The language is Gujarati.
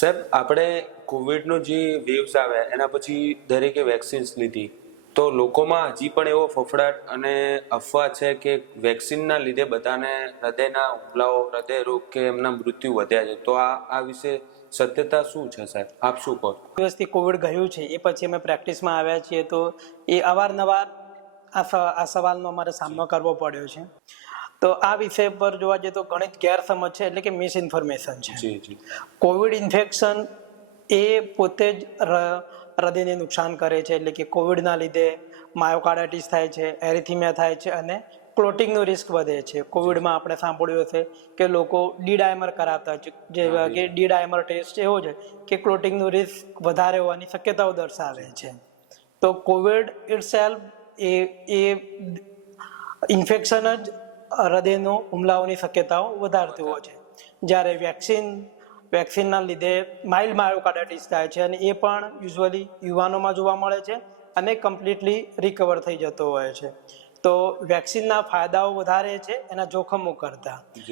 સાહેબ, આપણે કોવિડનો જે વેવ્સ આવ્યા એના પછી દરેકે વેક્સિન્સ લીધી, તો લોકોમાં હજી પણ એવો ફફડાટ અને અફવા છે કે વેક્સિનના લીધે બધાને હૃદયના હુમલાઓ, હૃદય રોગ કે એમના મૃત્યુ વધ્યા છે. તો આ વિશે સત્યતા શું છે સાહેબ, આપ શું કહો? દિવસથી કોવિડ ગયું છે એ પછી અમે પ્રેક્ટિસમાં આવ્યા છીએ, તો એ અવારનવાર આ સવાલનો અમારે સામનો કરવો પડ્યો છે. તો આ વિષય પર જોવા જઈએ તો ઘણી જ ગેરસમજ છે, એટલે કે મિસઇન્ફોર્મેશન છે. જી જી. કોવિડ ઇન્ફેક્શન એ પોતે જ હૃદયને નુકસાન કરે છે, એટલે કે કોવિડના લીધે માયોકાર્ડાઇટિસ થાય છે, એરિથિમિયા થાય છે અને ક્લોટિંગનો રિસ્ક વધે છે. કોવિડમાં આપણે સાંભળ્યું હશે કે લોકો ડી-ડાયમર કરાવતા હોય છે, જેવા કે ડી-ડાયમર ટેસ્ટ એવો છે કે ક્લોટિંગનું રિસ્ક વધારે હોવાની શક્યતાઓ દર્શાવે છે. તો કોવિડ ઇટસેલ્ફ એ ઇન્ફેક્શન જ હૃદયનો હુમલાઓની શક્યતાઓ વધારતી હોય છે. જ્યારે વેક્સિનના લીધે માઇલ્ડ માયોકાર્ડાઇટિસ થાય છે અને એ પણ યુઝ્યુઅલી યુવાનોમાં જોવા મળે છે અને કમ્પ્લીટલી રિકવર થઈ જતો હોય છે. તો વેક્સિનના ફાયદાઓ વધારે છે એના જોખમો કરતાં.